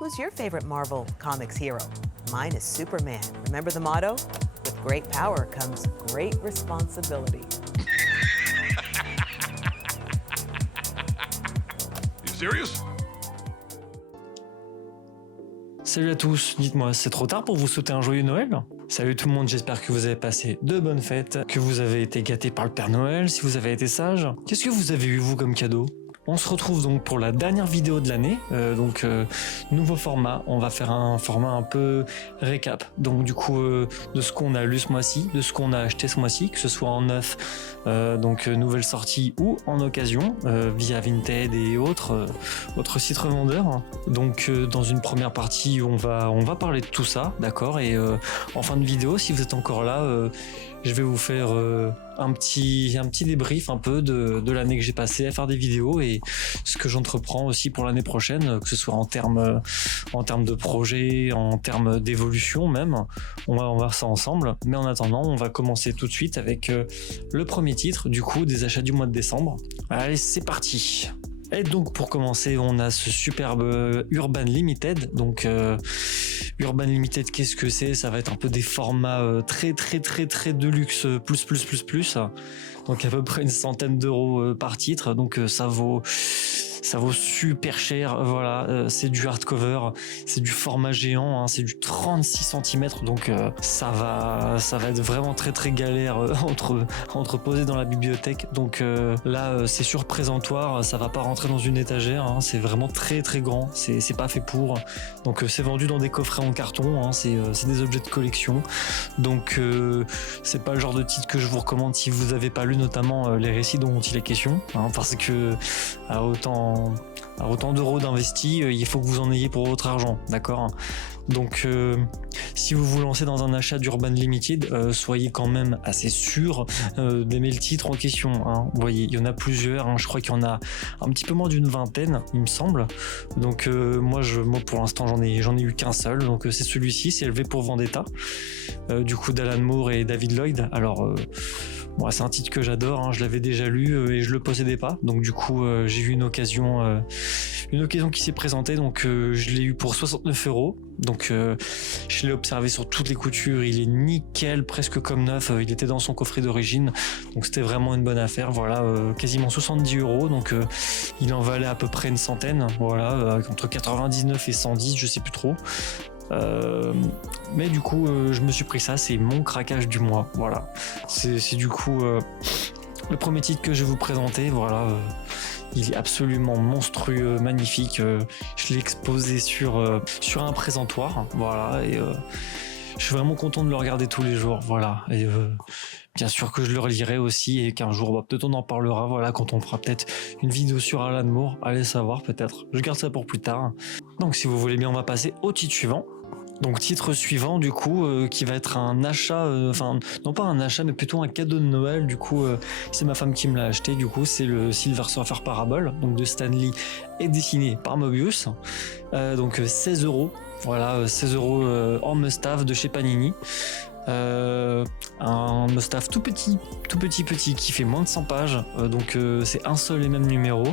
Who's your favorite Marvel Comics hero? Mine is Superman. Remember the motto? With great power comes great responsibility. You serious? Salut à tous, dites-moi, c'est trop tard pour vous souhaiter un joyeux Noël? Salut tout le monde, j'espère que vous avez passé de bonnes fêtes, que vous avez été gâtés par le Père Noël, si vous avez été sage. Qu'est-ce que vous avez eu vous comme cadeau? On se retrouve donc pour la dernière vidéo de l'année, nouveau format, on va faire un format un peu récap, donc du coup de ce qu'on a lu ce mois-ci, de ce qu'on a acheté ce mois-ci, que ce soit en neuf, nouvelle sortie ou en occasion, via Vinted et autres sites revendeurs. Donc dans une première partie on va parler de tout ça, d'accord, et en fin de vidéo, si vous êtes encore là, je vais vous faire un petit débrief un peu de l'année que j'ai passée à faire des vidéos et ce que j'entreprends aussi pour l'année prochaine, que ce soit en termes de projet, en termes d'évolution même. On va voir ça ensemble. Mais en attendant, on va commencer tout de suite avec le premier titre du coup des achats du mois de décembre. Allez, c'est parti. Et donc pour commencer, on a ce superbe Urban Limited. Donc Urban Limited, qu'est-ce que c'est? Ça va être un peu des formats très deluxe plus. Donc à peu près une centaine d'euros par titre. Donc ça vaut super cher, voilà, c'est du hardcover, c'est du format géant, hein, c'est du 36 cm, donc ça va être vraiment très galère entre poser dans la bibliothèque, donc là c'est sur présentoir, ça va pas rentrer dans une étagère, hein, c'est vraiment très grand, c'est pas fait pour, donc c'est vendu dans des coffrets en carton, hein, c'est des objets de collection, donc c'est pas le genre de titre que je vous recommande si vous avez pas lu notamment les récits dont il est question, hein, parce que à autant d'euros d'investis, il faut que vous en ayez pour votre argent, d'accord? Donc si vous vous lancez dans un achat d'Urban Limited, soyez quand même assez sûr d'aimer le titre en question, hein. Vous voyez, il y en a plusieurs, hein. Je crois qu'il y en a un petit peu moins d'une vingtaine, il me semble. Donc moi pour l'instant j'en ai eu qu'un seul, donc c'est celui-ci, c'est V pour Vendetta, du coup d'Alan Moore et David Lloyd. Alors bon, c'est un titre que j'adore, hein, je l'avais déjà lu et je le possédais pas, donc du coup j'ai eu une occasion qui s'est présentée, donc je l'ai eu pour 69 €. Donc je l'ai observé sur toutes les coutures, il est nickel, presque comme neuf, il était dans son coffret d'origine, donc c'était vraiment une bonne affaire, voilà, quasiment 70 €, donc il en valait à peu près une centaine, voilà, entre 99 et 110, je sais plus trop. Mais du coup je me suis pris ça, c'est mon craquage du mois, voilà, c'est du coup le premier titre que je vais vous présenter, voilà. Il est absolument monstrueux, magnifique, je l'ai exposé sur un présentoir, voilà, et je suis vraiment content de le regarder tous les jours, voilà, et bien sûr que je le relirai aussi, et qu'un jour, peut-être on en parlera, voilà, quand on fera peut-être une vidéo sur Alan Moore, allez savoir peut-être, je garde ça pour plus tard. Donc si vous voulez bien, on va passer au titre suivant. Donc titre suivant du coup qui va être un achat, non pas un achat mais plutôt un cadeau de Noël, du coup c'est ma femme qui me l'a acheté, du coup c'est le Silver Surfer Parable, donc de Stan Lee et dessiné par Moebius, donc 16 €, voilà, 16 € en must-have de chez Panini. Un must-have tout petit qui fait moins de 100 pages, donc c'est un seul et même numéro,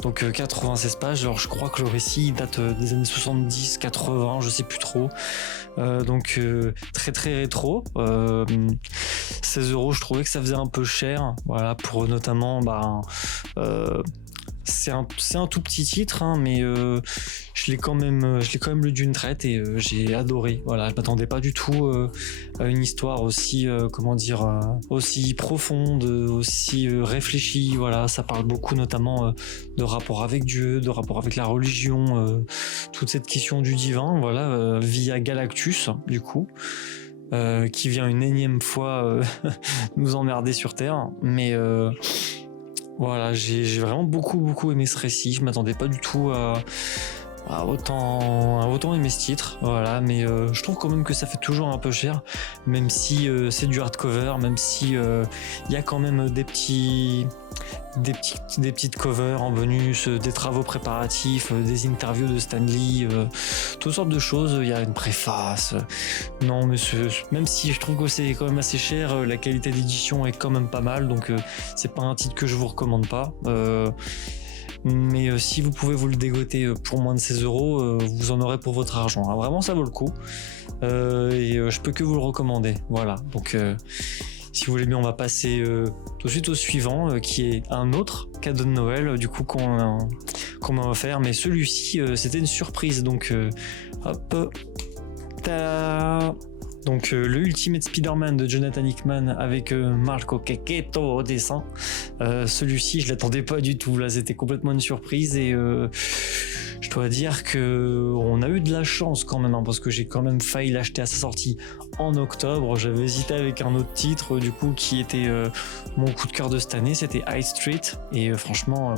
donc 96 pages. Alors je crois que le récit date des années 70-80, je sais plus trop, donc très rétro. 16 € je trouvais que ça faisait un peu cher, voilà, pour notamment c'est un tout petit titre, hein, mais je l'ai quand même lu d'une traite et j'ai adoré. Voilà, je m'attendais pas du tout à une histoire aussi aussi profonde, aussi réfléchie. Voilà, ça parle beaucoup notamment de rapport avec Dieu, de rapport avec la religion, toute cette question du divin. Voilà, via Galactus, du coup. Qui vient une énième fois nous emmerder sur Terre, mais voilà, j'ai vraiment beaucoup aimé ce récit. Je m'attendais pas du tout à autant aimer ce titre, voilà, mais je trouve quand même que ça fait toujours un peu cher, même si c'est du hardcover, même si il y a quand même des petites covers en bonus, des travaux préparatifs, des interviews de Stan Lee, toutes sortes de choses. Il y a une préface. Non, mais même si je trouve que c'est quand même assez cher, la qualité d'édition est quand même pas mal, donc c'est pas un titre que je vous recommande pas. Mais si vous pouvez vous le dégoter pour moins de 16 €, vous en aurez pour votre argent, hein. Vraiment, ça vaut le coup. Je peux que vous le recommander. Voilà, donc si vous voulez bien, on va passer tout de suite au suivant, qui est un autre cadeau de Noël, du coup, qu'on m'a offert. Mais celui-ci, c'était une surprise, donc hop, ta. Donc le Ultimate Spider-Man de Jonathan Hickman avec Marco Checchetto au dessin. Celui-ci, je l'attendais pas du tout. Là, c'était complètement une surprise et je dois dire que on a eu de la chance quand même, hein, parce que j'ai quand même failli l'acheter à sa sortie en octobre. J'avais hésité avec un autre titre, du coup, qui était mon coup de cœur de cette année. C'était High Street et franchement,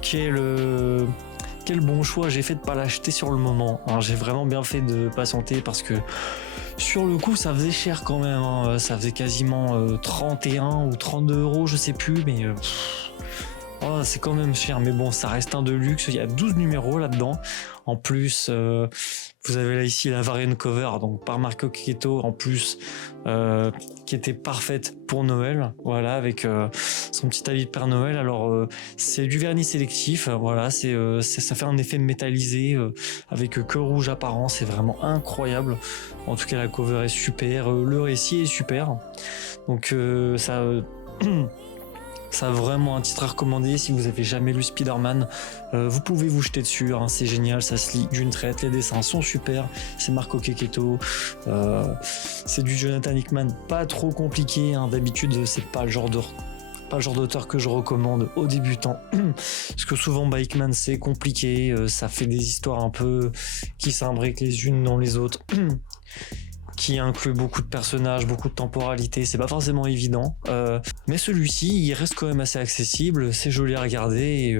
quel bon choix j'ai fait de pas l'acheter sur le moment. Alors, j'ai vraiment bien fait de patienter parce que sur le coup ça faisait cher quand même, hein. Ça faisait quasiment 31 ou 32 €, je sais plus, mais c'est quand même cher. Mais bon, ça reste un Deluxe, il y a 12 numéros là-dedans. En plus, vous avez là ici la variant cover, donc par Marco Checchetto en plus, qui était parfaite pour Noël, voilà, avec son petit habit de Père Noël. Alors c'est du vernis sélectif, voilà, ça fait un effet métallisé avec que rouge apparent, c'est vraiment incroyable. En tout cas, la cover est super, le récit est super, donc ça ça vraiment un titre à recommander. Si vous avez jamais lu Spider-Man, vous pouvez vous jeter dessus, hein, c'est génial, ça se lit d'une traite, les dessins sont super, c'est Marco Checchetto, c'est du Jonathan Hickman, pas trop compliqué, hein. D'habitude c'est pas le genre d'auteur que je recommande aux débutants, parce que souvent Hickman c'est compliqué, ça fait des histoires un peu qui s'imbriquent les unes dans les autres, qui inclut beaucoup de personnages, beaucoup de temporalité, c'est pas forcément évident, mais celui-ci il reste quand même assez accessible, c'est joli à regarder et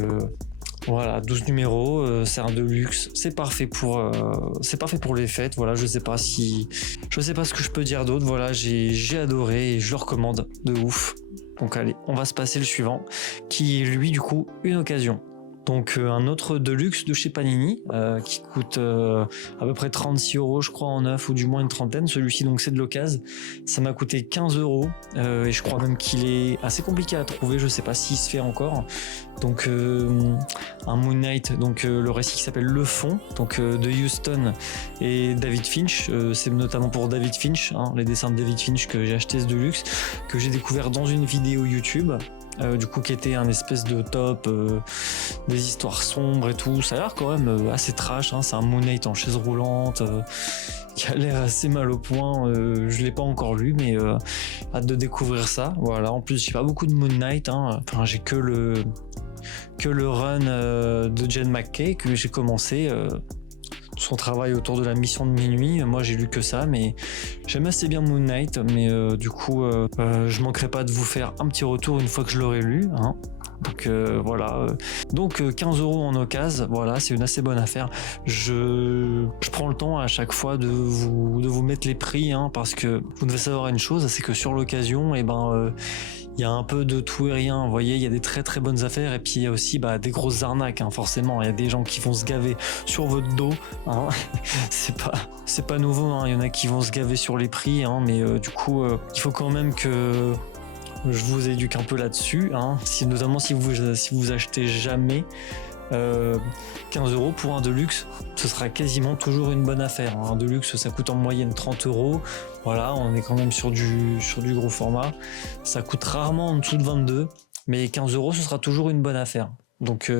voilà, 12 numéros, c'est un Deluxe, c'est parfait pour les fêtes. Voilà, je sais pas ce que je peux dire d'autre. Voilà, j'ai adoré et je le recommande de ouf. Donc allez, on va se passer le suivant, qui est lui du coup une occasion. Donc un autre Deluxe de chez Panini, qui coûte à peu près 36 € je crois en neuf, ou du moins une trentaine. Celui-ci donc c'est de l'occasion, ça m'a coûté 15 € et je crois même qu'il est assez compliqué à trouver, je sais pas s'il se fait encore. Donc un Moon Knight, donc le récit qui s'appelle Le Fond, donc de Huston et David Finch, c'est notamment pour David Finch, hein, les dessins de David Finch que j'ai acheté ce Deluxe, que j'ai découvert dans une vidéo YouTube. Du coup qui était un espèce de top, des histoires sombres et tout, ça a l'air quand même assez trash, hein. C'est un Moon Knight en chaise roulante, qui a l'air assez mal au point, je l'ai pas encore lu, mais hâte de découvrir ça. Voilà, en plus j'ai pas beaucoup de Moon Knight, hein. Enfin j'ai que le run de Jen McKay que j'ai commencé, son travail autour de la mission de minuit. Moi j'ai lu que ça, mais j'aime assez bien Moon Knight, mais du coup je manquerai pas de vous faire un petit retour une fois que je l'aurai lu, hein. Donc voilà, donc 15 € en occasion, voilà, c'est une assez bonne affaire. Je prends le temps à chaque fois de vous mettre les prix, hein, parce que vous devez savoir une chose, c'est que sur l'occasion, il y a un peu de tout et rien, vous voyez, il y a des très très bonnes affaires et puis il y a aussi des grosses arnaques, hein, forcément, il y a des gens qui vont se gaver sur votre dos, hein. c'est pas nouveau, hein. Il y en a qui vont se gaver sur les prix, hein, mais du coup il faut quand même que je vous éduque un peu là-dessus, hein. Notamment si vous achetez jamais 15 € pour un Deluxe, ce sera quasiment toujours une bonne affaire, hein. Un Deluxe ça coûte en moyenne 30 €, voilà, on est quand même sur du gros format, ça coûte rarement en dessous de 22, mais 15 € ce sera toujours une bonne affaire. Donc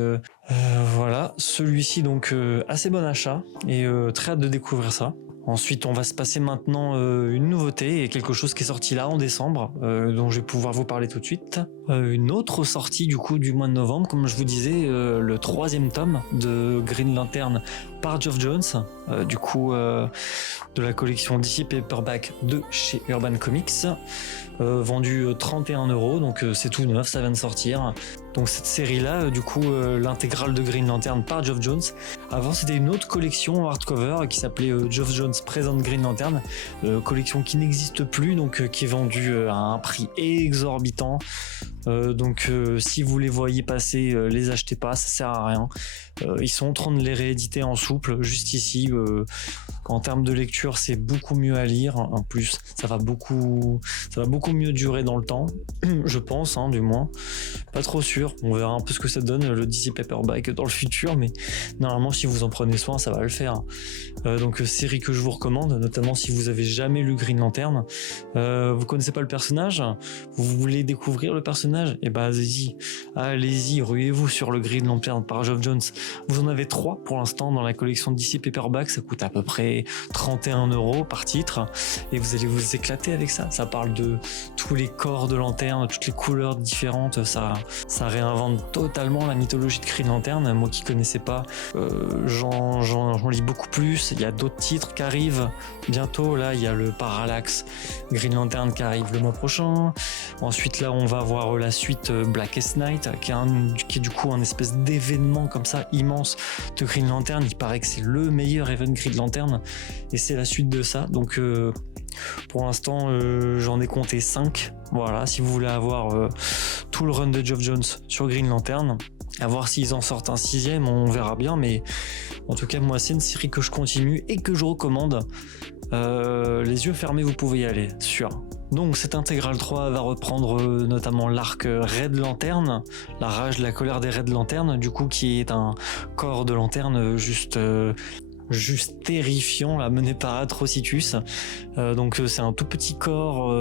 voilà, celui-ci donc assez bon achat et très hâte de découvrir ça. Ensuite, on va se passer maintenant une nouveauté et quelque chose qui est sorti là en décembre, dont je vais pouvoir vous parler tout de suite. Une autre sortie du coup du mois de novembre, comme je vous disais, le 3e tome de Green Lantern par Geoff Johns, du coup de la collection DC Paperback de chez Urban Comics, vendu 31 €, donc c'est tout neuf, ça vient de sortir. Donc cette série-là, du coup, l'intégrale de Green Lantern par Geoff Johns. Avant, c'était une autre collection hardcover qui s'appelait Geoff Johns présente Green Lantern, collection qui n'existe plus, donc qui est vendue à un prix exorbitant. Donc si vous les voyez passer, les achetez pas, ça sert à rien. Ils sont en train de les rééditer en souple juste ici. En termes de lecture, c'est beaucoup mieux à lire. En plus, ça va beaucoup mieux durer dans le temps, je pense, du moins. Pas trop sûr. On verra un peu ce que ça donne le DC Paperback dans le futur, mais normalement, si vous en prenez soin, ça va le faire. Donc, série que je vous recommande, notamment si vous avez jamais lu Green Lantern. Vous connaissez pas le personnage, vous voulez découvrir le personnage, et bah allez-y, ruez-vous sur le Green Lantern par Geoff Johns. Vous en avez 3 pour l'instant dans la collection DC Paperback, ça coûte à peu près 31€ par titre et vous allez vous éclater avec ça. Ça parle de tous les corps de lanterne, toutes les couleurs différentes, ça réinvente totalement la mythologie de Green Lantern. Moi qui connaissais pas, j'en lis beaucoup plus. Il y a d'autres titres qui arrivent bientôt. Là, il y a le Parallax Green Lantern qui arrive le mois prochain. Ensuite, là, on va voir la suite Blackest Night qui est du coup un espèce d'événement comme ça immense de Green Lantern. Il paraît que c'est le meilleur event Green Lantern et c'est la suite de ça. Donc pour l'instant j'en ai compté 5. Voilà, si vous voulez avoir tout le run de Geoff Johns sur Green Lantern, à voir s'ils en sortent un 6e, on verra bien, mais en tout cas moi c'est une série que je continue et que je recommande. Les yeux fermés, vous pouvez y aller, sûr. Donc cette intégrale 3 va reprendre notamment l'arc Red Lantern, la rage, la colère des Red Lantern, du coup qui est un corps de lanterne juste terrifiant, là, mené par Atrocitus. Donc c'est un tout petit corps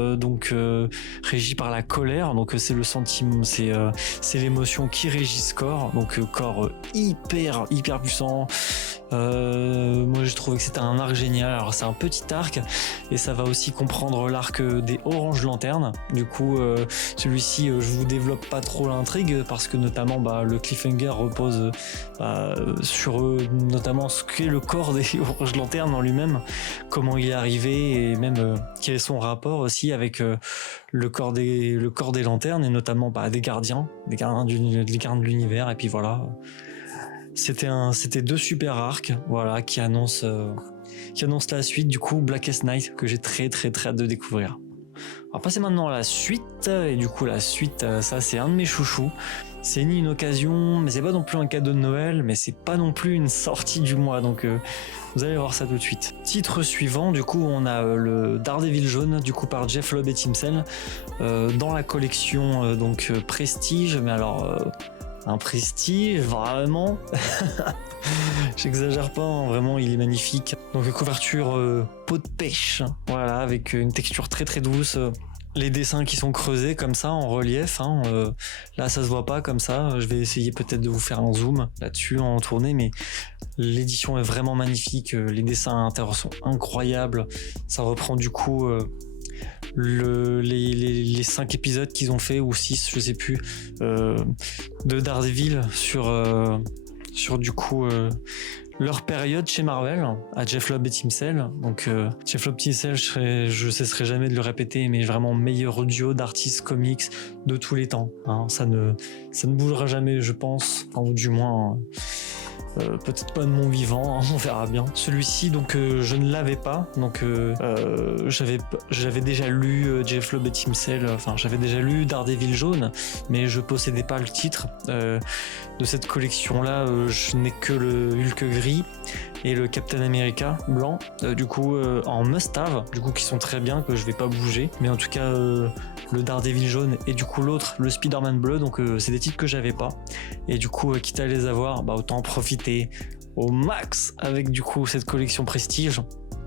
régi par la colère, donc c'est le sentiment, c'est l'émotion qui régit ce corps, donc corps hyper puissant. Moi j'ai trouvé que c'était un arc génial. Alors c'est un petit arc et ça va aussi comprendre l'arc des Orange Lanternes. Du coup celui-ci je vous développe pas trop l'intrigue parce que notamment le cliffhanger repose sur notamment ce qu'est le corps des Orange Lanternes en lui-même, comment il est arrivé et même quel est son rapport aussi avec le corps des lanternes et notamment des gardiens de l'univers. Et puis voilà, c'était 2 super arcs, voilà, qui annoncent la suite, du coup Blackest Night, que j'ai très hâte de découvrir. On va passer maintenant à la suite, et du coup la suite, ça c'est un de mes chouchous. C'est ni une occasion, mais c'est pas non plus un cadeau de Noël, mais c'est pas non plus une sortie du mois, donc vous allez voir ça tout de suite. Titre suivant, du coup on a le Daredevil jaune, du coup par Jeff Lobb et Tim Sale, dans la collection Prestige, mais alors un Prestige vraiment j'exagère pas, vraiment il est magnifique. Donc couverture peau de pêche, voilà, avec une texture très douce. Les dessins qui sont creusés comme ça en relief, là ça se voit pas comme ça. Je vais essayer peut-être de vous faire un zoom là-dessus en tournée, mais l'édition est vraiment magnifique. Les dessins à l'intérieur sont incroyables. Ça reprend du coup les 5 épisodes qu'ils ont fait, ou 6 je sais plus, de Daredevil sur du coup leur période chez Marvel, à Jeff Lobb et Tim Sale. Donc Jeff Lobb, Tim Sale, je cesserai jamais de le répéter, mais vraiment meilleur duo d'artistes comics de tous les temps, ça ne bougera jamais, je pense, ou du moins peut-être pas de mon vivant, on verra bien. Celui-ci, donc je ne l'avais pas, donc j'avais déjà lu Jeff Lobb et Tim Sale, j'avais déjà lu Daredevil jaune, mais je possédais pas le titre de cette collection là. Je n'ai que le Hulk gris et le Captain America blanc, du coup en must-have, du coup qui sont très bien, que je vais pas bouger, mais en tout cas le Daredevil jaune et du coup l'autre, le Spider-Man bleu, donc c'est des titres que j'avais pas, et du coup quitte à les avoir, autant en profiter au max avec du coup cette collection Prestige.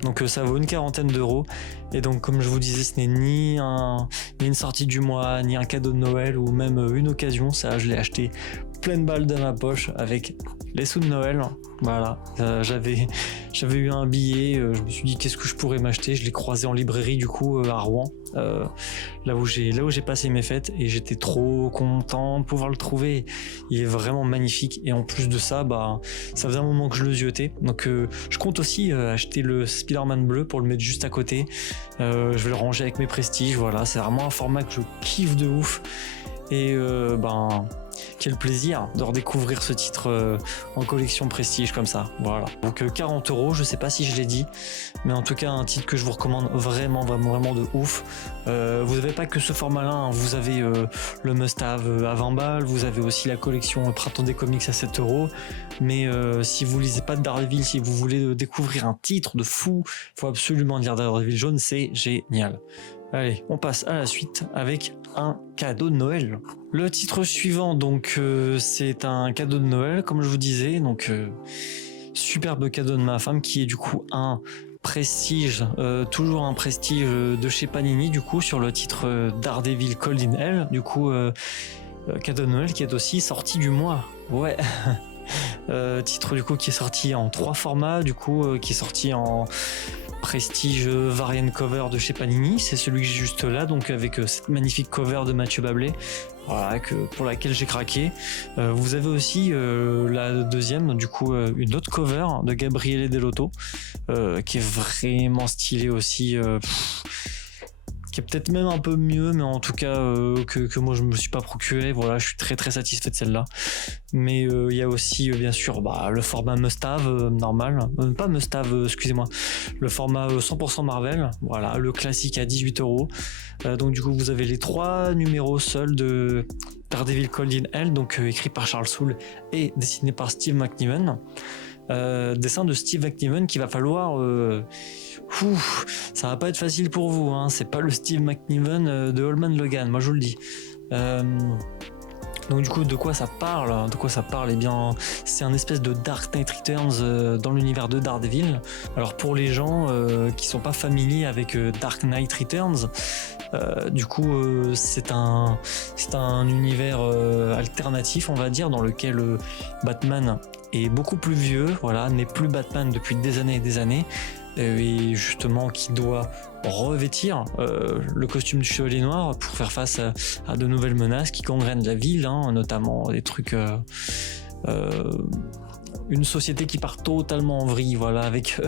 Donc ça vaut une 40aine d'euros, et donc comme je vous disais, ce n'est ni une sortie du mois, ni un cadeau de Noël, ou même une occasion. Ça, je l'ai acheté pleine balle dans ma poche avec les sous de Noël. Voilà, j'avais eu un billet, je me suis dit qu'est-ce que je pourrais m'acheter. Je l'ai croisé en librairie du coup à Rouen, là où j'ai passé mes fêtes, et j'étais trop content de pouvoir le trouver. Il est vraiment magnifique, et en plus de ça, ça faisait un moment que je le ziotais, donc je compte aussi acheter le Spider-Man bleu pour le mettre juste à côté. Je vais le ranger avec mes Prestiges. Voilà, c'est vraiment un format que je kiffe de ouf. Et quel plaisir de redécouvrir ce titre en collection prestige comme ça. Voilà. Donc 40 €, je sais pas si je l'ai dit, mais en tout cas un titre que je vous recommande vraiment de ouf. Vous avez pas que ce format-là, hein. Vous avez le must-have à 20 balles, vous avez aussi la collection Printemps des comics à 7 €. Mais si vous lisez pas de Daredevil, si vous voulez découvrir un titre de fou, faut absolument lire Daredevil jaune, c'est génial. Allez, on passe à la suite avec un cadeau de Noël. Le titre suivant, donc, c'est un cadeau de Noël, comme je vous disais. Donc, superbe cadeau de ma femme, qui est du coup un prestige, toujours un prestige de chez Panini, du coup, sur le titre Daredevil Cold in Hell. Du coup, cadeau de Noël qui est aussi sorti du mois. Ouais. Titre du coup qui est sorti en 3 formats, du coup, qui est sorti en prestige variant cover de chez Panini, c'est celui que j'ai juste là, donc avec cette magnifique cover de Mathieu Bablé, voilà, pour laquelle j'ai craqué. Vous avez aussi la deuxième, du coup une autre cover de Gabriele Dell'Otto, qui est vraiment stylée aussi, qui est peut-être même un peu mieux, mais en tout cas que moi je me suis pas procuré. Voilà, je suis très satisfait de celle-là. Mais il y a aussi bien sûr le format must-have normal, pas must-have, excusez-moi, le format 100% Marvel, voilà, le classique à 18 €. Donc du coup vous avez les 3 numéros seuls de Daredevil Cold in Hell, donc écrit par Charles Soule et dessiné par Steve McNiven. Dessin de Steve McNiven qu'il va falloir ça va pas être facile pour vous, hein. C'est pas le Steve McNiven de Holman Logan, moi je vous le dis. Donc du coup, de quoi ça parle? Eh bien, c'est un espèce de Dark Knight Returns dans l'univers de Daredevil. Alors pour les gens qui sont pas familiers avec Dark Knight Returns, du coup c'est un univers alternatif, on va dire, dans lequel Batman est beaucoup plus vieux, voilà, n'est plus Batman depuis des années et des années, et justement qui doit revêtir le costume du Chevalier Noir pour faire face à de nouvelles menaces qui gangrènent la ville, hein, notamment des trucs une société qui part totalement en vrille, voilà, avec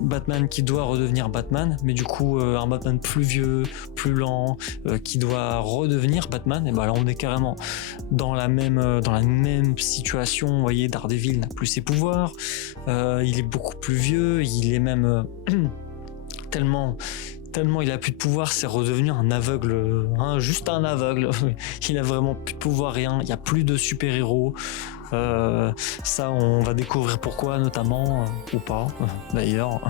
Batman qui doit redevenir Batman, mais du coup un Batman plus vieux, plus lent, qui doit redevenir Batman. Et ben là on est carrément dans la même situation. Vous voyez, Daredevil n'a plus ses pouvoirs, il est beaucoup plus vieux, il est même tellement il a plus de pouvoir, c'est redevenir un aveugle, hein, juste un aveugle. Il a vraiment plus de pouvoir, rien, il y a plus de super-héros. Ça on va découvrir pourquoi, notamment, ou pas d'ailleurs,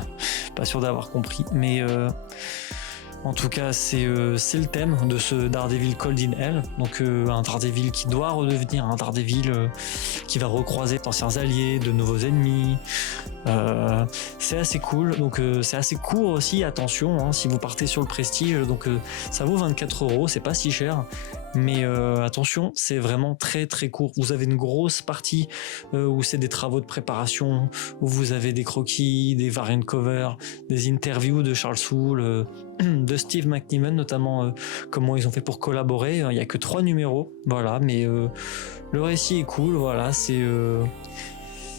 pas sûr d'avoir compris, mais en tout cas c'est le thème de ce Daredevil Cold in Hell, donc un Daredevil qui doit redevenir un Daredevil qui va recroiser d'anciens alliés, de nouveaux ennemis. C'est assez cool, donc c'est assez court aussi, attention, hein, si vous partez sur le prestige, donc ça vaut 24 €, c'est pas si cher, mais attention, c'est vraiment très court. Vous avez une grosse partie où c'est des travaux de préparation, où vous avez des croquis, des variant covers, des interviews de Charles Soule, de Steve McNiven, notamment comment ils ont fait pour collaborer. Il y a que 3 numéros, voilà, mais le récit est cool, voilà,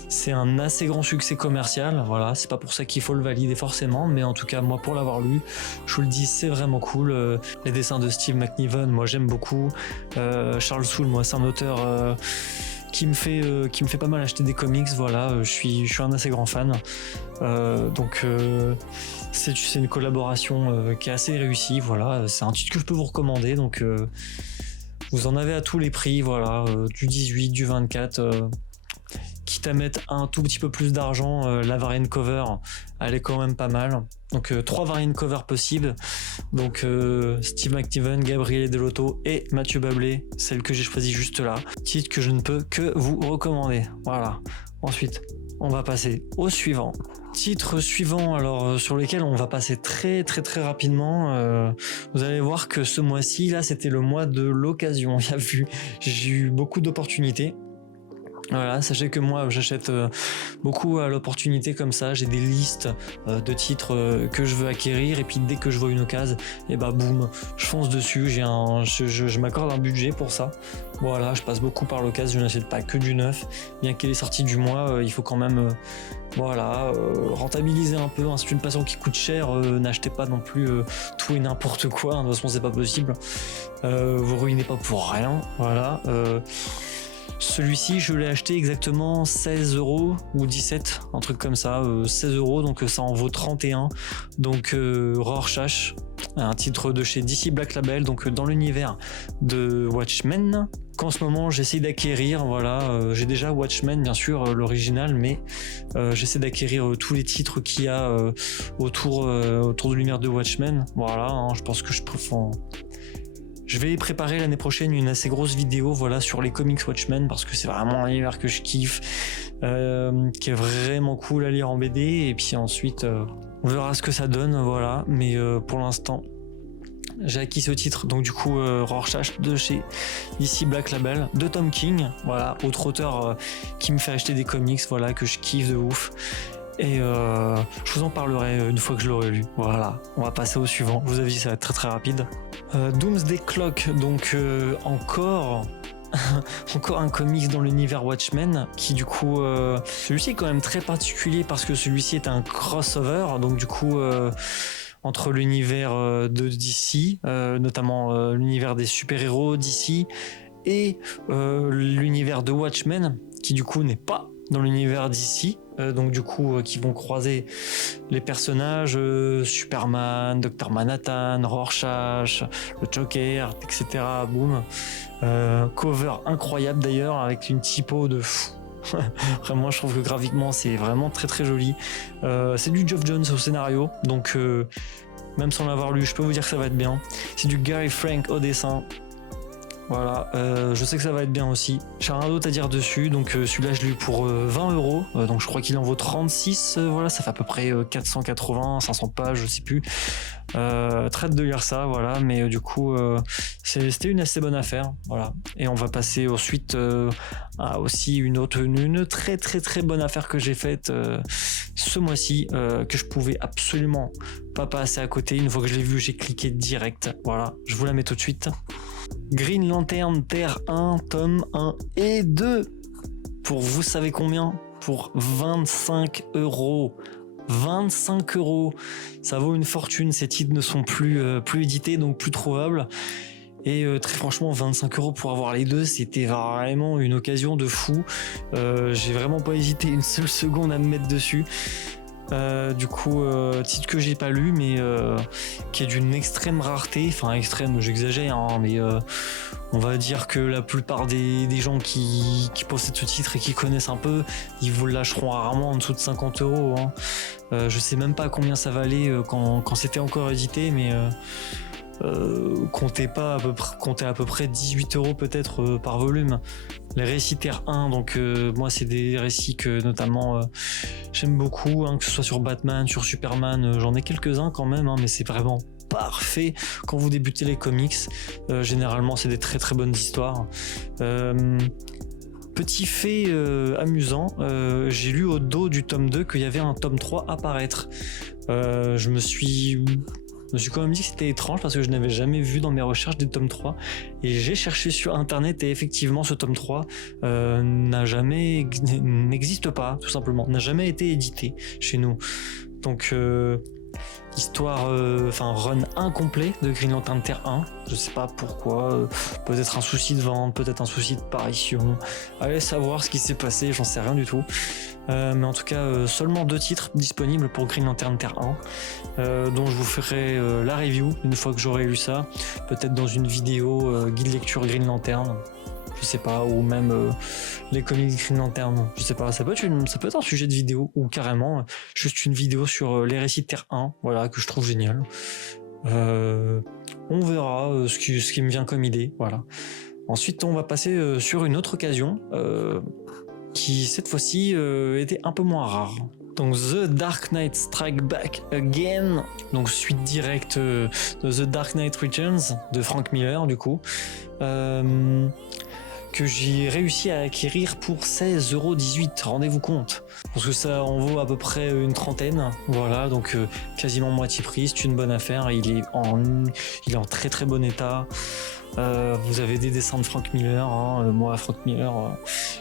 c'est un assez grand succès commercial, voilà, c'est pas pour ça qu'il faut le valider forcément, mais en tout cas moi pour l'avoir lu, je vous le dis, c'est vraiment cool. Les dessins de Steve McNiven, moi j'aime beaucoup. Charles Soule, moi c'est un auteur qui me fait pas mal acheter des comics, voilà, je suis un assez grand fan. Donc c'est une collaboration qui est assez réussie, voilà, c'est un titre que je peux vous recommander, donc vous en avez à tous les prix, voilà, du 18, du 24, quitte à mettre un tout petit peu plus d'argent, la variant cover elle est quand même pas mal, donc 3 variant cover possibles, donc Steve McNiven, Gabriele Dell'Otto et Mathieu Bablé, celle que j'ai choisie juste là, titre que je ne peux que vous recommander, voilà. Ensuite on va passer au suivant. Titre suivant, alors sur lesquels on va passer très rapidement. Vous allez voir que ce mois-ci, là, c'était le mois de l'occasion. J'ai eu beaucoup d'opportunités. Voilà, sachez que moi j'achète beaucoup à l'opportunité comme ça, j'ai des listes de titres que je veux acquérir et puis dès que je vois une occasion, et bah boum, je fonce dessus, je m'accorde un budget pour ça. Voilà, je passe beaucoup par l'occasion, je n'achète pas que du neuf, bien qu'il est sorti du mois, il faut quand même rentabiliser un peu, hein. C'est une passion qui coûte cher, n'achetez pas non plus tout et n'importe quoi, hein. De toute façon c'est pas possible, vous ruinez pas pour rien, voilà. Celui-ci, je l'ai acheté exactement 16 € ou 17, un truc comme ça, 16 €, donc ça en vaut 31. Donc Rorschach, un titre de chez DC Black Label, donc dans l'univers de Watchmen, qu'en ce moment j'essaie d'acquérir. Voilà, j'ai déjà Watchmen bien sûr, l'original, mais j'essaie d'acquérir tous les titres qu'il y a autour de l'univers de Watchmen. Voilà, hein, je pense que je vais préparer l'année prochaine une assez grosse vidéo, voilà, sur les comics Watchmen, parce que c'est vraiment un univers que je kiffe, qui est vraiment cool à lire en BD, et puis ensuite on verra ce que ça donne, voilà. Mais pour l'instant j'ai acquis ce titre, donc du coup Rorschach de chez DC Black Label de Tom King, voilà, autre auteur qui me fait acheter des comics, voilà, que je kiffe de ouf. Et je vous en parlerai une fois que je l'aurai lu. Voilà, on va passer au suivant. Je vous avais dit, ça va être très très rapide. Doomsday Clock, donc encore un comics dans l'univers Watchmen, qui du coup celui-ci est quand même très particulier parce que celui-ci est un crossover, donc du coup entre l'univers de DC, notamment l'univers des super-héros DC, et l'univers de Watchmen, qui du coup n'est pas dans l'univers d'ici, donc du coup qui vont croiser les personnages Superman, Dr Manhattan, Rorschach, le Joker, etc. Boom, cover incroyable d'ailleurs avec une typo de fou. Vraiment, je trouve que graphiquement c'est vraiment très très joli. C'est du Geoff Johns au scénario, donc même sans l'avoir lu, je peux vous dire que ça va être bien. C'est du Gary Frank au dessin. Voilà, je sais que ça va être bien aussi. J'ai rien d'autre à dire dessus, donc celui-là je l'ai eu pour 20 €, donc je crois qu'il en vaut 36, voilà, ça fait à peu près 480, 500 pages, je sais plus. Traite de lire ça, voilà, mais du coup c'était une assez bonne affaire, voilà. Et on va passer ensuite à aussi une très très très bonne affaire que j'ai faite ce mois-ci, que je pouvais absolument pas passer à côté. Une fois que je l'ai vu, j'ai cliqué direct, voilà, je vous la mets tout de suite. Green Lantern Terre 1, tome 1 et 2, pour vous savez combien? Pour 25 €. 25 €, ça vaut une fortune. Ces titres ne sont plus édités, donc plus trouvables. Et très franchement, 25 € pour avoir les deux, c'était vraiment une occasion de fou. J'ai vraiment pas hésité une seule seconde à me mettre dessus. Du coup, titre que j'ai pas lu, mais qui est d'une extrême rareté, enfin extrême, j'exagère, hein, mais on va dire que la plupart des gens qui possèdent ce titre et qui connaissent un peu, ils vous le lâcheront rarement en dessous de 50 €, hein. Je sais même pas combien ça valait quand c'était encore édité, mais comptez à peu près 18 € peut-être par volume. Les récits Terre 1, donc moi c'est des récits que notamment j'aime beaucoup, hein, que ce soit sur Batman, sur Superman, j'en ai quelques-uns quand même, hein, mais c'est vraiment parfait quand vous débutez les comics. Généralement c'est des très très bonnes histoires. Petit fait amusant, j'ai lu au dos du tome 2 qu'il y avait un tome 3 à paraître. Je me suis quand même dit que c'était étrange parce que je n'avais jamais vu dans mes recherches des tomes 3, et j'ai cherché sur internet et effectivement ce tome 3 n'existe pas, tout simplement, n'a jamais été édité chez nous. Donc histoire, run incomplet de Green Lantern Terre 1, je sais pas pourquoi, peut-être un souci de vente, peut-être un souci de parution, allez savoir ce qui s'est passé, j'en sais rien du tout. Mais en tout cas seulement 2 titres disponibles pour Green Lantern Terre 1, dont je vous ferai la review une fois que j'aurai lu ça, peut-être dans une vidéo guide lecture Green Lantern, je sais pas, ou même les comics Green Lantern, je sais pas, ça peut être un sujet de vidéo, ou carrément juste une vidéo sur les récits de Terre 1, voilà, que je trouve génial. On verra ce qui me vient comme idée, voilà. Ensuite on va passer sur une autre occasion qui cette fois-ci était un peu moins rare. Donc The Dark Knight Strike Back Again, donc suite directe de The Dark Knight Returns de Frank Miller du coup, que j'ai réussi à acquérir pour 16,18€. Rendez-vous compte. Parce que ça en vaut à peu près une trentaine. Voilà, donc quasiment moitié prix. C'est une bonne affaire. Il est en très très bon état. Vous avez des dessins de Frank Miller. Moi, Frank Miller,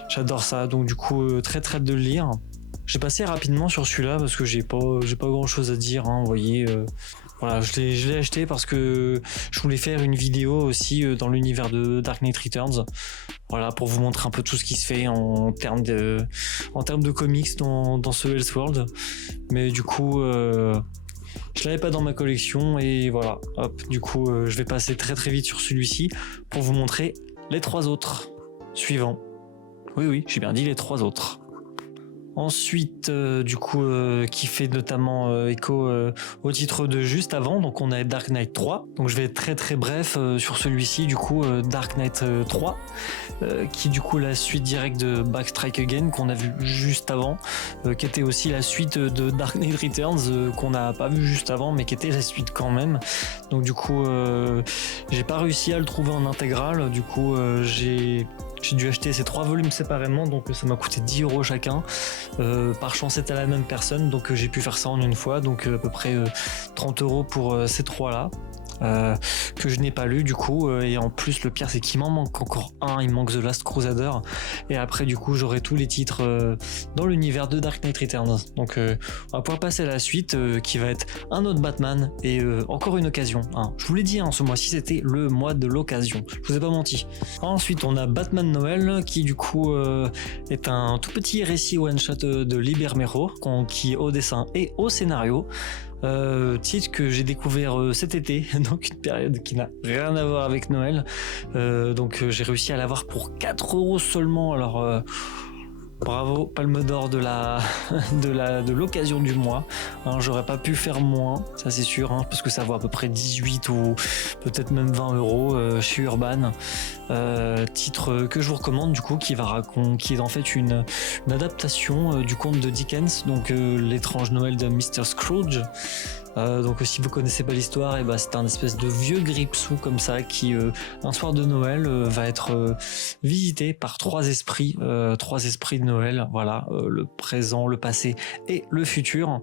j'adore ça. Donc du coup, très très hâte de le lire. J'ai passé rapidement sur celui-là parce que j'ai pas grand chose à dire. Vous voyez. Voilà, je l'ai acheté parce que je voulais faire une vidéo aussi dans l'univers de Dark Knight Returns. Voilà, pour vous montrer un peu tout ce qui se fait en termes de comics dans ce Elseworld. Mais du coup, je l'avais pas dans ma collection et voilà. Hop, du coup, je vais passer très très vite sur celui-ci pour vous montrer les 3 autres suivants. Oui, j'ai bien dit les 3 autres. Ensuite, qui fait notamment écho au titre de juste avant, donc on a Dark Knight 3. Donc je vais être très très bref sur celui-ci, Dark Knight 3, qui est du coup la suite directe de Backstrike Again qu'on a vu juste avant, qui était aussi la suite de Dark Knight Returns qu'on n'a pas vu juste avant, mais qui était la suite quand même. Donc du coup, j'ai pas réussi à le trouver en intégrale, du coup j'ai dû acheter ces 3 volumes séparément, donc ça m'a coûté 10€ chacun. Par chance c'était la même personne, donc j'ai pu faire ça en une fois, donc à peu près 30€ pour ces 3 là. Que je n'ai pas lu du coup, et en plus le pire c'est qu'il m'en manque encore un, il manque The Last Crusader, et après du coup j'aurai tous les titres dans l'univers de Dark Knight Returns. Donc on va pouvoir passer à la suite, qui va être un autre Batman et encore une occasion, je vous l'ai dit, ce mois-ci c'était le mois de l'occasion, je vous ai pas menti. Ensuite on a Batman Noël qui du coup est un tout petit récit one shot de Liber Mero qui est au dessin et au scénario. Titre que j'ai découvert cet été, donc une période qui n'a rien à voir avec Noël. Donc j'ai réussi à l'avoir pour 4€ seulement. Alors bravo, palme d'or de l'occasion du mois. J'aurais pas pu faire moins, ça c'est sûr, parce que ça vaut à peu près 18 ou peut-être même 20€ chez Urban. Titre que je vous recommande du coup, qui est en fait une adaptation du conte de Dickens, donc l'étrange Noël de Mr. Scrooge. Donc si vous connaissez pas l'histoire, c'est un espèce de vieux grippe-sous comme ça qui un soir de Noël va être visité par 3 esprits de Noël, voilà, le présent, le passé et le futur.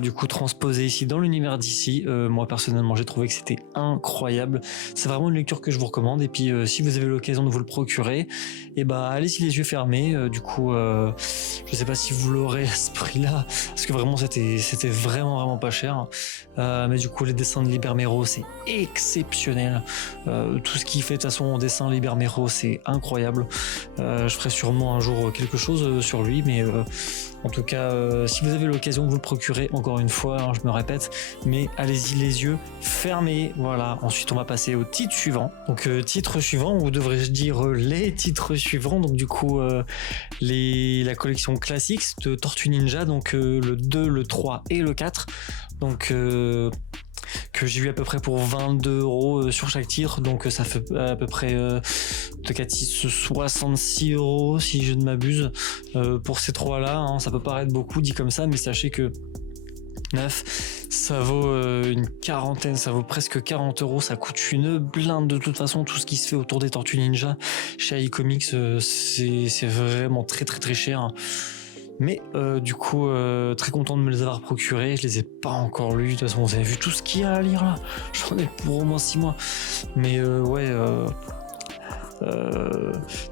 Du coup transposé ici dans l'univers d'ici. Moi personnellement j'ai trouvé que c'était incroyable, c'est vraiment une lecture que je vous recommande, et puis si vous avez l'occasion de vous le procurer, allez-y les yeux fermés. Du coup je sais pas si vous l'aurez à ce prix là, parce que vraiment c'était vraiment pas cher, mais du coup les dessins de Liber Mero c'est exceptionnel, tout ce qu'il fait de toute façon en dessin Liber Mero c'est incroyable. Je ferai sûrement un jour quelque chose sur lui, mais en tout cas, si vous avez l'occasion de vous le procurer, encore une fois, je me répète, mais allez-y les yeux fermés. Voilà. Ensuite, on va passer au titre suivant. Donc, titre suivant, ou devrais-je dire les titres suivants. Donc, du coup, la collection Classics de Tortue Ninja, donc le 2, le 3 et le 4. Donc, que j'ai eu à peu près pour 22€ sur chaque titre, donc ça fait à peu près 66€ si je ne m'abuse, pour ces 3 là, ça peut paraître beaucoup dit comme ça, mais sachez que 9 ça vaut une quarantaine, ça vaut presque 40€, ça coûte une blinde de toute façon. Tout ce qui se fait autour des Tortues Ninja chez AI Comics, c'est vraiment très très très cher. Mais du coup très content de me les avoir procurés. Je les ai pas encore lus, de toute façon vous avez vu tout ce qu'il y a à lire là, j'en ai pour au moins 6 mois, mais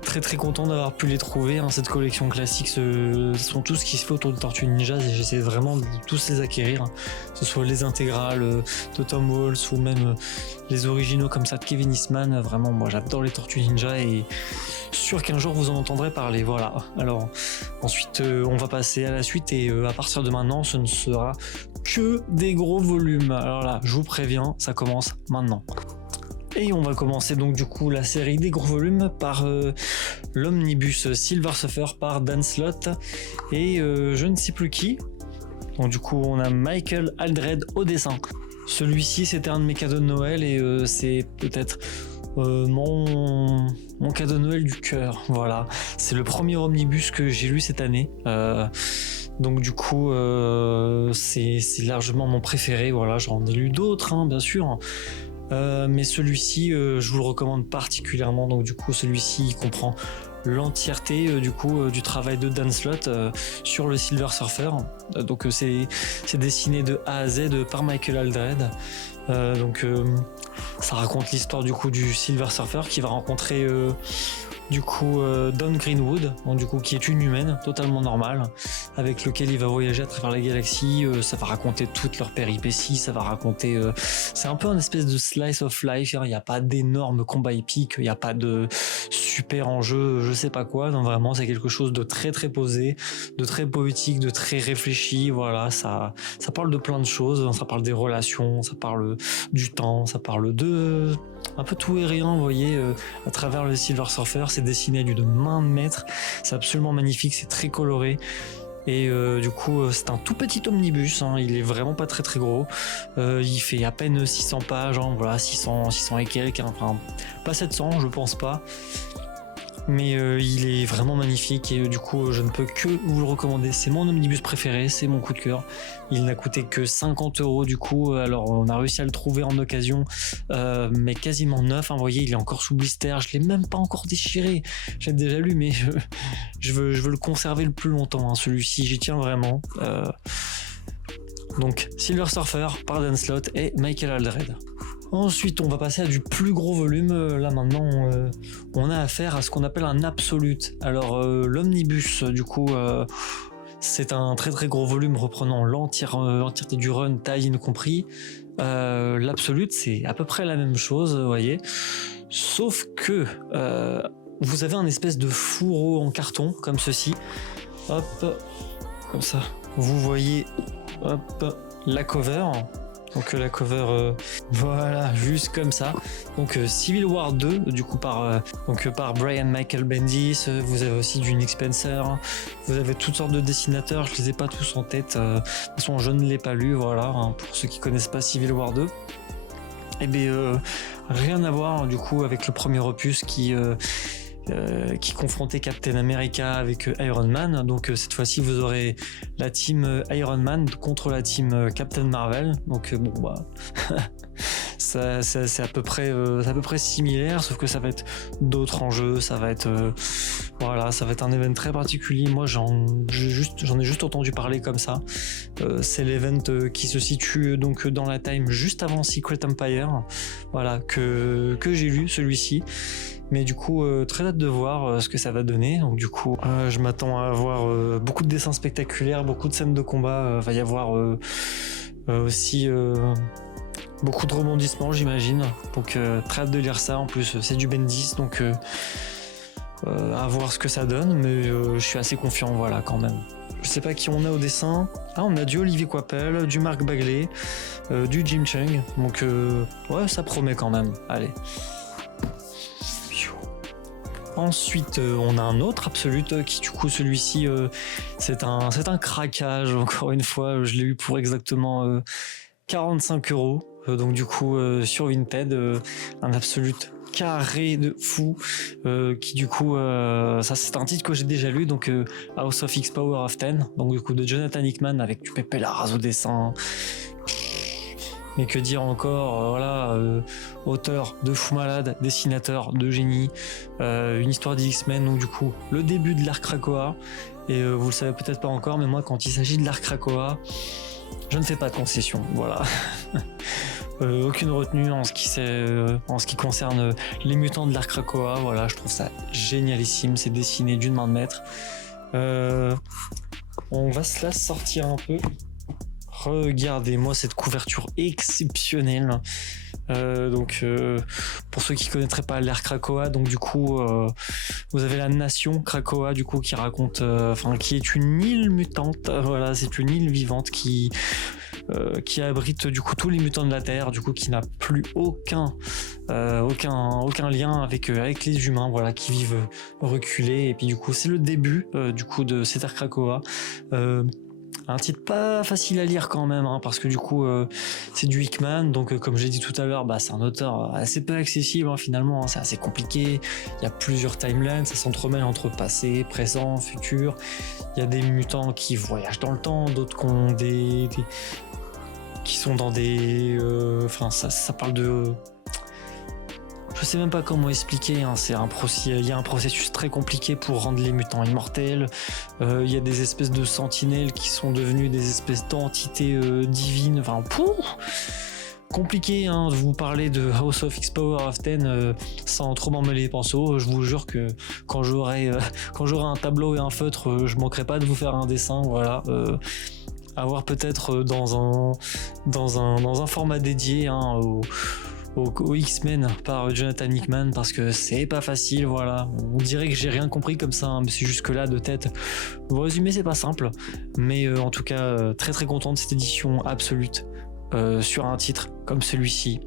très très content d'avoir pu les trouver, cette collection classique. Ce sont tout ce qui se fait autour de Tortues Ninja, et j'essaie vraiment de tous les acquérir, que ce soit les intégrales de Tom Waltz ou même les originaux comme ça de Kevin Eastman. Vraiment moi j'adore les Tortues Ninja, et sûr qu'un jour vous en entendrez parler. Voilà, alors ensuite on va passer à la suite, et à partir de maintenant ce ne sera que des gros volumes. Alors là je vous préviens, ça commence maintenant. Et on va commencer donc du coup la série des gros volumes par l'omnibus Silver Surfer par Dan Slott et je ne sais plus qui. Donc du coup on a Michael Aldred au dessin. Celui-ci c'était un de mes cadeaux de Noël, et c'est peut-être mon cadeau de Noël du cœur. Voilà, c'est le premier omnibus que j'ai lu cette année. Donc du coup c'est largement mon préféré. Voilà, j'en ai lu d'autres bien sûr, Mais celui-ci, je vous le recommande particulièrement. Donc du coup, celui-ci, il comprend l'entièreté du travail de Dan Slott sur le Silver Surfer. Donc c'est dessiné de A à Z par Michael Aldred. Ça raconte l'histoire du Silver Surfer qui va rencontrer Dawn Greenwood, donc, qui est une humaine totalement normale, avec lequel il va voyager à travers la galaxie. Ça va raconter toutes leurs péripéties, ça va raconter c'est un peu un espèce de slice of life, hein. Il n'y a pas d'énormes combats épiques, il n'y a pas de super enjeu, je sais pas quoi. Non, vraiment, c'est quelque chose de très très posé, de très poétique, de très réfléchi. Voilà, ça parle de plein de choses, ça parle des relations, ça parle du temps, ça parle de un peu tout et rien, vous voyez, à travers le Silver Surfer. C'est dessiné d'une main de maître, c'est absolument magnifique, c'est très coloré. Et c'est un tout petit omnibus, hein, il est vraiment pas très très gros, il fait à peine 600 pages, hein, voilà, 600 et quelques, hein, enfin pas 700 je pense pas, mais il est vraiment magnifique et je ne peux que vous le recommander. C'est mon omnibus préféré, c'est mon coup de cœur. Il n'a coûté que 50 €. Alors on a réussi à le trouver en occasion, mais quasiment neuf, hein, vous voyez, il est encore sous blister, je l'ai même pas encore déchiré, j'ai déjà lu, mais je veux le conserver le plus longtemps, hein, celui-ci, j'y tiens vraiment. Donc Silver Surfer par Dan Slott et Michael Aldred. Ensuite, on va passer à du plus gros volume. Là maintenant, on a affaire à ce qu'on appelle un absolute. Alors l'omnibus, c'est un très très gros volume reprenant l'entièreté du run, tie-in compris. L'absolute, c'est à peu près la même chose, vous voyez. Sauf que vous avez un espèce de fourreau en carton, comme ceci. Hop, comme ça. Vous voyez, hop, la cover. Donc la cover, voilà, juste comme ça. Donc Civil War 2, par Brian Michael Bendis. Vous avez aussi du Nick Spencer. Vous avez toutes sortes de dessinateurs. Je les ai pas tous en tête. De toute façon, je ne l'ai pas lu. Voilà, hein, pour ceux qui connaissent pas Civil War 2. Et bien, rien à voir avec le premier opus qui confrontait Captain America avec Iron Man. Donc cette fois-ci vous aurez la team Iron Man contre la team Captain Marvel. Donc c'est à peu près similaire, sauf que ça va être d'autres enjeux, ça va être un event très particulier. Moi j'en ai juste entendu parler comme ça. C'est l'event qui se situe donc dans la time juste avant Secret Empire, voilà, que j'ai lu celui-ci. Mais très hâte de voir ce que ça va donner. Donc je m'attends à avoir beaucoup de dessins spectaculaires, beaucoup de scènes de combat. Va y avoir aussi beaucoup de rebondissements, j'imagine. Donc très hâte de lire ça. En plus, c'est du Bendis, donc à voir ce que ça donne. Mais je suis assez confiant, voilà, quand même. Je sais pas qui on a au dessin. Ah, on a du Olivier Coipel, du Marc Bagley, du Jim Chung. Donc ouais, ça promet quand même. Allez. Ensuite, on a un autre absolute qui celui-ci, c'est un craquage. Encore une fois, je l'ai eu pour exactement 45 €. Donc sur Vinted, un absolute carré de fou, ça c'est un titre que j'ai déjà lu, donc House of X Power of 10, donc de Jonathan Hickman avec du Pepe Larraz au dessin. Mais que dire encore, auteur de fou malade, dessinateur de génie, une histoire des X-Men, donc le début de l'ère Krakoa. Et vous le savez peut-être pas encore, mais moi quand il s'agit de l'ère Krakoa, je ne fais pas de concession, voilà. Aucune retenue en ce qui concerne les mutants de l'ère Krakoa, voilà, je trouve ça génialissime, c'est dessiné d'une main de maître. On va se la sortir un peu. Regardez-moi cette couverture exceptionnelle. Pour ceux qui connaîtraient pas l'ère Krakoa, vous avez la nation Krakoa qui raconte, qui est une île mutante. Voilà, c'est une île vivante qui abrite tous les mutants de la Terre, qui n'a plus aucun lien avec les humains, voilà, qui vivent reculés. Et puis c'est le début de cette ère Krakoa. Un titre pas facile à lire quand même, hein, parce que c'est du Hickman, donc comme j'ai dit tout à l'heure, c'est un auteur assez peu accessible, hein, finalement, hein, c'est assez compliqué. Il y a plusieurs timelines, ça s'entremêle entre passé, présent, futur. Il y a des mutants qui voyagent dans le temps, d'autres qui ont qui sont dans des... ça parle Je sais même pas comment expliquer, hein. Il y a un processus très compliqué pour rendre les mutants immortels. Il y a des espèces de sentinelles qui sont devenues des espèces d'entités divines. Enfin, compliqué, hein, de vous parler de House of X Power of 10 sans trop m'emmêler les pinceaux. Je vous jure que quand j'aurai un tableau et un feutre, je manquerai pas de vous faire un dessin, voilà. À voir peut-être dans un format dédié, hein, au X-Men par Jonathan Hickman, parce que c'est pas facile, voilà. On dirait que j'ai rien compris comme ça, hein, mais c'est juste que là, de tête, vous résumer, c'est pas simple. Mais en tout cas, très très content de cette édition absolute sur un titre comme celui-ci.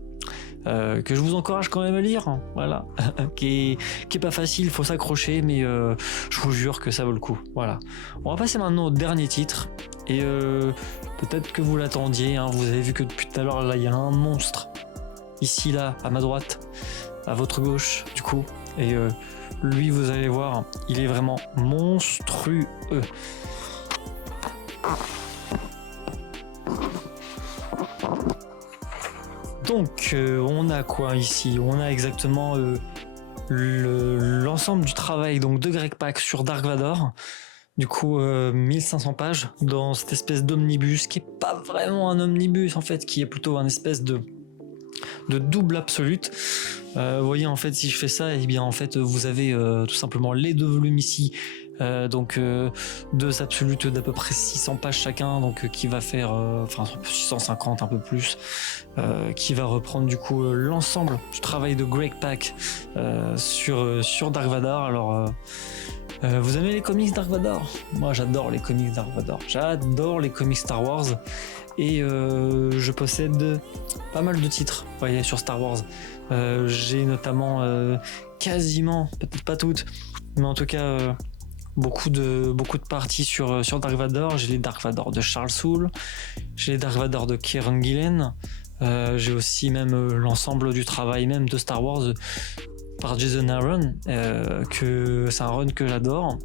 Que je vous encourage quand même à lire, hein, voilà, qui est pas facile, faut s'accrocher, mais je vous jure que ça vaut le coup. Voilà. On va passer maintenant au dernier titre, et peut-être que vous l'attendiez, hein, vous avez vu que depuis tout à l'heure là il y a un monstre ici là à ma droite, à votre gauche du coup, et lui vous allez voir, il est vraiment monstrueux. Donc on a quoi ici? On a exactement l'ensemble du travail donc de Greg Pak sur Dark Vador. Du coup 1500 pages dans cette espèce d'omnibus qui est pas vraiment un omnibus en fait, qui est plutôt un espèce de double absolute. Vous voyez en fait, si je fais ça, et bien en fait vous avez tout simplement les deux volumes ici. Donc deux absolutes d'à peu près 600 pages chacun, donc qui va faire 650 un peu plus, qui va reprendre du coup l'ensemble du travail de Greg Pak sur Dark Vador. Alors vous aimez les comics Dark Vador? Moi j'adore les comics Dark Vador, j'adore les comics Star Wars, et je possède pas mal de titres, vous voyez, sur Star Wars. J'ai notamment quasiment, peut-être pas toutes, mais en tout cas beaucoup de parties sur Dark Vador. J'ai les Dark Vador de Charles Soule, j'ai les Dark Vador de Kieran Gillen, j'ai aussi même l'ensemble du travail même de Star Wars par Jason Aaron, que c'est un run que j'adore.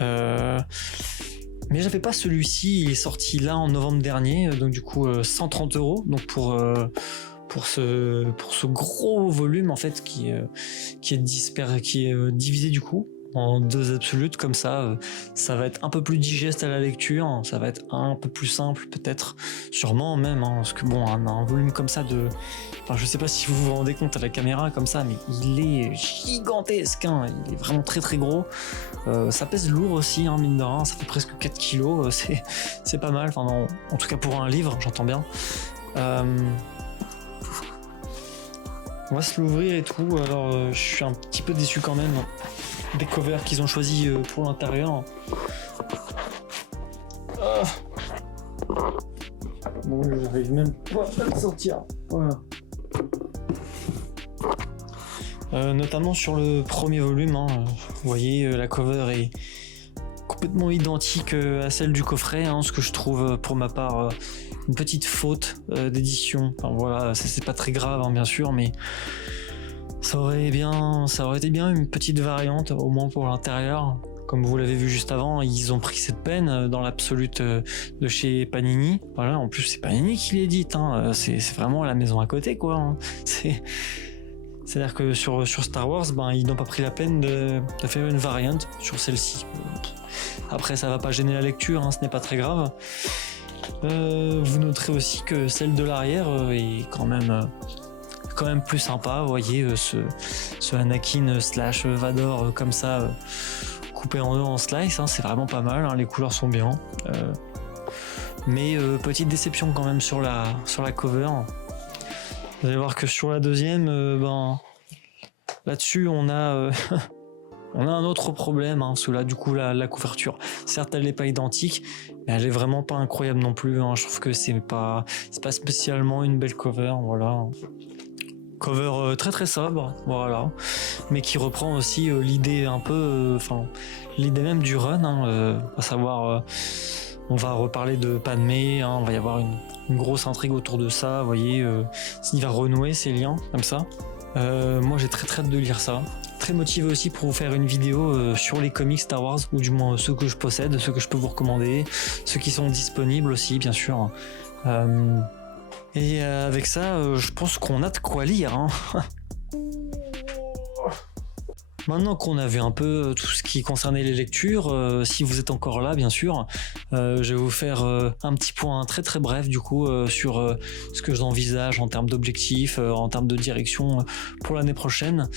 Mais j'avais pas celui-ci, il est sorti là en novembre dernier, donc du coup 130€, donc pour ce gros volume en fait qui est divisé du coup en deux absolutes, comme ça va être un peu plus digeste à la lecture, ça va être un peu plus simple peut-être, sûrement même, hein, parce que bon, un volume comme ça je sais pas si vous vous rendez compte à la caméra comme ça, mais il est gigantesque, hein, il est vraiment très très gros. Ça pèse lourd aussi, hein, mine de rien, ça fait presque 4 kilos, c'est pas mal, en tout cas pour un livre, j'entends bien. On va se l'ouvrir et tout. Alors je suis un petit peu déçu quand même des covers qu'ils ont choisi pour l'intérieur. Bon, j'arrive même pas à le sortir. Voilà. Notamment sur le premier volume, hein, vous voyez, la cover est complètement identique à celle du coffret, hein, ce que je trouve pour ma part une petite faute d'édition. Enfin voilà, c'est pas très grave, hein, bien sûr, mais ça aurait été bien une petite variante, au moins pour l'intérieur. Comme vous l'avez vu juste avant, ils ont pris cette peine dans l'absolute de chez Panini. Voilà, en plus c'est Panini qui l'édite, hein, c'est vraiment la maison à côté, quoi, hein. C'est-à-dire que sur Star Wars, ils n'ont pas pris la peine de faire une variante sur celle-ci. Après, ça va pas gêner la lecture, hein, ce n'est pas très grave. Vous noterez aussi que celle de l'arrière est quand même plus sympa. Vous voyez, ce Anakin / Vador comme ça, coupé en deux en slice, hein, c'est vraiment pas mal, hein, les couleurs sont bien. Mais petite déception quand même sur la cover. Vous allez voir que sur la deuxième, là-dessus on a un autre problème, hein, parce que là du coup la couverture, certes elle n'est pas identique, mais elle est vraiment pas incroyable non plus, hein. Je trouve que c'est pas spécialement une belle cover, voilà. Cover très très sobre, voilà, mais qui reprend aussi l'idée un peu, l'idée même du run, hein, à savoir on va reparler de Padmé, hein, on va y avoir une grosse intrigue autour de ça, vous voyez, il va renouer ces liens comme ça. Moi j'ai très hâte de lire ça. Très motivé aussi pour vous faire une vidéo sur les comics Star Wars, ou du moins ceux que je possède, ceux que je peux vous recommander, ceux qui sont disponibles aussi bien sûr. Et avec ça, je pense qu'on a de quoi lire, hein. Maintenant qu'on a vu un peu tout ce qui concernait les lectures, si vous êtes encore là, bien sûr, je vais vous faire un petit point très très bref du coup sur ce que j'envisage en termes d'objectifs, en termes de direction pour l'année prochaine.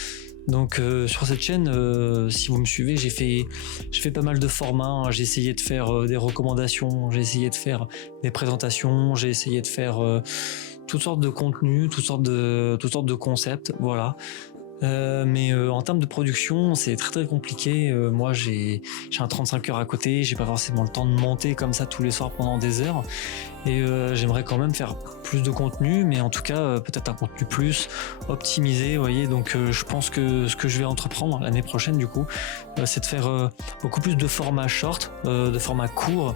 Donc sur cette chaîne, si vous me suivez, j'ai fait pas mal de formats, hein. J'ai essayé de faire des recommandations, j'ai essayé de faire des présentations, j'ai essayé de faire toutes sortes de contenus, toutes sortes de concepts, voilà. Mais en termes de production, c'est très très compliqué. Moi, j'ai un 35 heures à côté, j'ai pas forcément le temps de monter comme ça tous les soirs pendant des heures. Et j'aimerais quand même faire plus de contenu, mais en tout cas, peut-être un contenu plus optimisé, vous voyez. Donc, je pense que ce que je vais entreprendre l'année prochaine, du coup, c'est de faire beaucoup plus de formats short, de formats courts.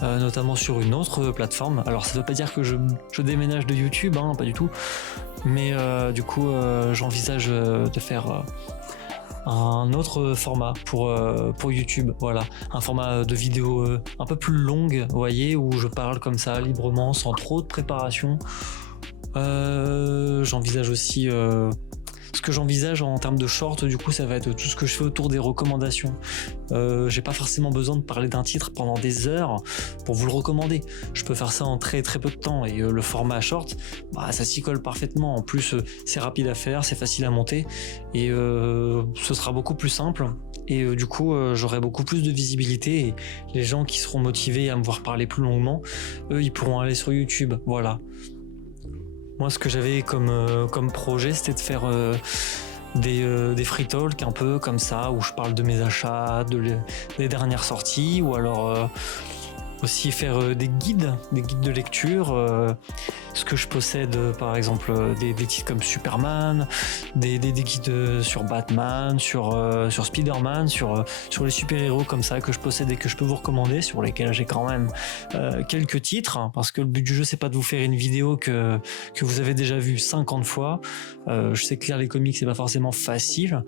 Notamment sur une autre plateforme. Alors ça veut pas dire que je déménage de YouTube, hein, pas du tout. Mais du coup j'envisage de faire un autre format pour YouTube. Voilà, un format de vidéo un peu plus longue, vous voyez, où je parle comme ça librement, sans trop de préparation. J'envisage aussi ce que j'envisage en termes de short, du coup, ça va être tout ce que je fais autour des recommandations. J'ai pas forcément besoin de parler d'un titre pendant des heures pour vous le recommander. Je peux faire ça en très très peu de temps et le format short, bah, ça s'y colle parfaitement. En plus, c'est rapide à faire, c'est facile à monter et ce sera beaucoup plus simple. Et du coup, j'aurai beaucoup plus de visibilité et les gens qui seront motivés à me voir parler plus longuement, eux, ils pourront aller sur YouTube. Voilà. Moi, ce que j'avais comme projet, c'était de faire des free talk un peu comme ça, où je parle de mes achats, des dernières sorties, ou alors aussi faire des guides de lecture, ce que je possède, par exemple des titres comme Superman, des guides sur Batman, sur Spider-Man, sur les super-héros comme ça que je possède et que je peux vous recommander, sur lesquels j'ai quand même quelques titres, hein, parce que le but du jeu c'est pas de vous faire une vidéo que vous avez déjà vue 50 fois. Je sais que lire les comics c'est pas forcément facile,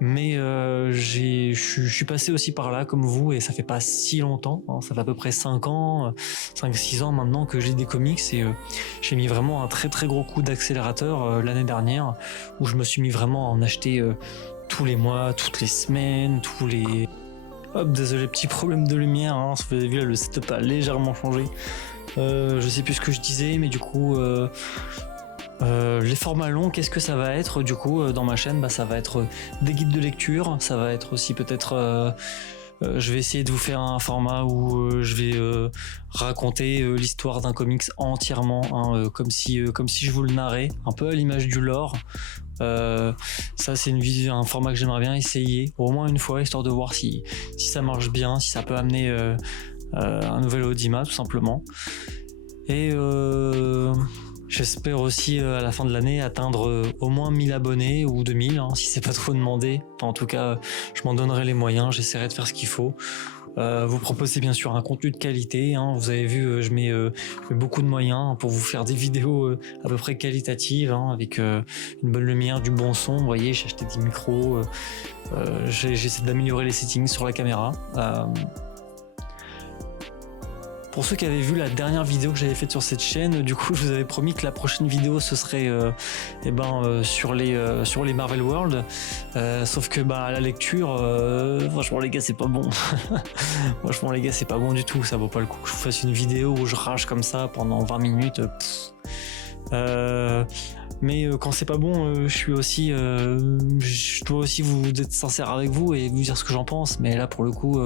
mais je suis passé aussi par là comme vous et ça fait pas si longtemps, hein, ça fait à peu près 5-6 ans maintenant que j'ai des comics et j'ai mis vraiment un très très gros coup d'accélérateur l'année dernière où je me suis mis vraiment à en acheter tous les mois, toutes les semaines, tous les... Hop, désolé, petit problème de lumière, hein, vous avez vu là, le setup a légèrement changé. Je sais plus ce que je disais, mais du coup... les formats longs, qu'est-ce que ça va être du coup dans ma chaîne? Bah, ça va être des guides de lecture, ça va être aussi peut-être je vais essayer de vous faire un format où je vais raconter l'histoire d'un comics entièrement, hein, comme si je vous le narrais, un peu à l'image du lore. Ça c'est un format que j'aimerais bien essayer au moins une fois, histoire de voir si ça marche bien, si ça peut amener un nouvel audimat tout simplement. Et j'espère aussi à la fin de l'année atteindre au moins 1000 abonnés ou 2000, hein, si c'est pas trop demandé. Enfin, en tout cas, je m'en donnerai les moyens, j'essaierai de faire ce qu'il faut. Vous proposez bien sûr un contenu de qualité, hein. Vous avez vu, je mets beaucoup de moyens pour vous faire des vidéos à peu près qualitatives, hein, avec une bonne lumière, du bon son. Vous voyez, j'ai acheté des micros, j'essaie d'améliorer les settings sur la caméra. Pour ceux qui avaient vu la dernière vidéo que j'avais faite sur cette chaîne, du coup, je vous avais promis que la prochaine vidéo ce serait sur les Marvel World. Sauf que à la lecture, franchement les gars, c'est pas bon. Franchement les gars, c'est pas bon du tout. Ça vaut pas le coup que je vous fasse une vidéo où je rage comme ça pendant 20 minutes. Mais quand c'est pas bon, je dois aussi vous être sincère avec vous et vous dire ce que j'en pense. Mais là, pour le coup,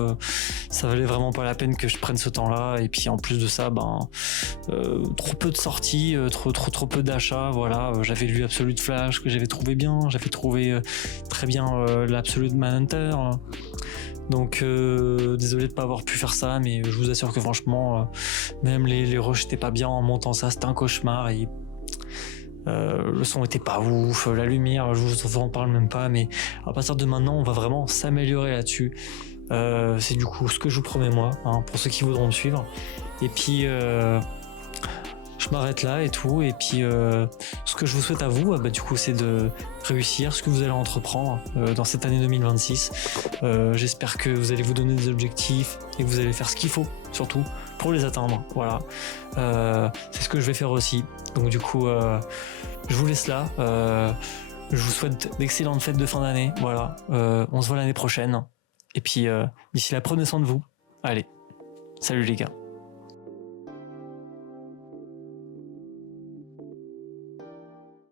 ça valait vraiment pas la peine que je prenne ce temps-là. Et puis en plus de ça, trop peu de sorties, trop peu d'achats. Voilà, j'avais lu Absolute Flash que j'avais trouvé bien. J'avais trouvé très bien l'Absolute Manhunter. Donc désolé de pas avoir pu faire ça, mais je vous assure que franchement, même les rushs étaient pas bien en montant ça. C'était un cauchemar et le son était pas ouf, la lumière, je vous en parle même pas, mais à partir de maintenant, on va vraiment s'améliorer là-dessus. C'est du coup ce que je vous promets moi, hein, pour ceux qui voudront me suivre. Et puis, je m'arrête là et tout. Et puis, ce que je vous souhaite à vous, du coup, c'est de réussir ce que vous allez entreprendre dans cette année 2026. J'espère que vous allez vous donner des objectifs et que vous allez faire ce qu'il faut, surtout, pour les atteindre. Voilà. C'est ce que je vais faire aussi. Donc du coup, je vous laisse là. Je vous souhaite d'excellentes fêtes de fin d'année. Voilà, on se voit l'année prochaine. Et puis, d'ici là, prenez soin de vous. Allez, salut les gars.